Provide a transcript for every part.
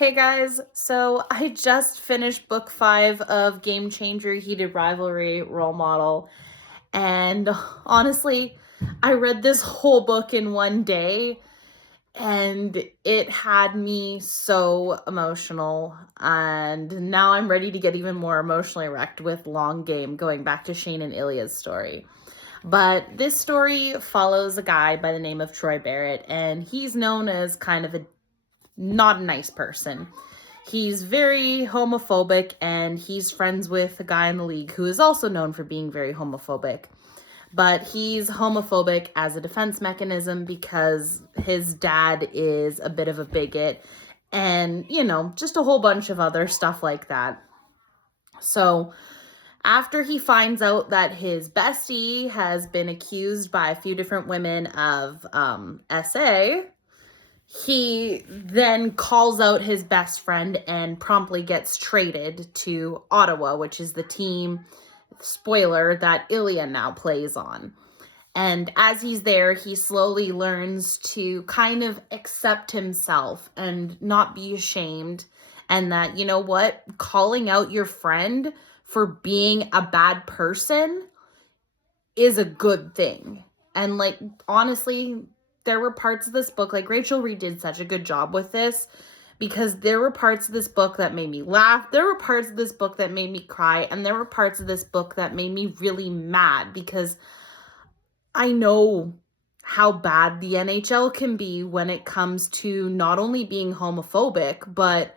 Hey guys, so I just finished book 5 of Game Changer Heated Rivalry Role Model, and honestly, I read this whole book in one day, and it had me so emotional, and now I'm ready to get even more emotionally wrecked with Long Game, going back to Shane and Ilya's story. But this story follows a guy by the name of Troy Barrett, and he's known as kind of a not a nice person. He's very homophobic, and he's friends with a guy in the league who is also known for being very homophobic. But he's homophobic as a defense mechanism because his dad is a bit of a bigot and, just a whole bunch of other stuff like that. So, after he finds out that his bestie has been accused by a few different women of SA, he then calls out his best friend and promptly gets traded to Ottawa, which is the team, spoiler, that Ilya now plays on. And as he's there, he slowly learns to kind of accept himself and not be ashamed. And that, you know what, calling out your friend for being a bad person is a good thing. And honestly, there were parts of this book, Rachel Reed did such a good job with this, because there were parts of this book that made me laugh, there were parts of this book that made me cry, and there were parts of this book that made me really mad, because I know how bad the NHL can be when it comes to not only being homophobic, but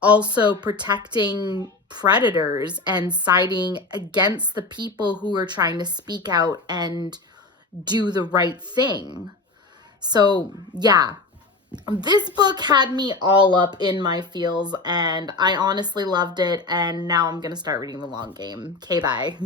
also protecting predators and siding against the people who are trying to speak out and do the right thing. So, yeah, this book had me all up in my feels, and I honestly loved it, and now I'm going to start reading The Long Game. Okay, bye.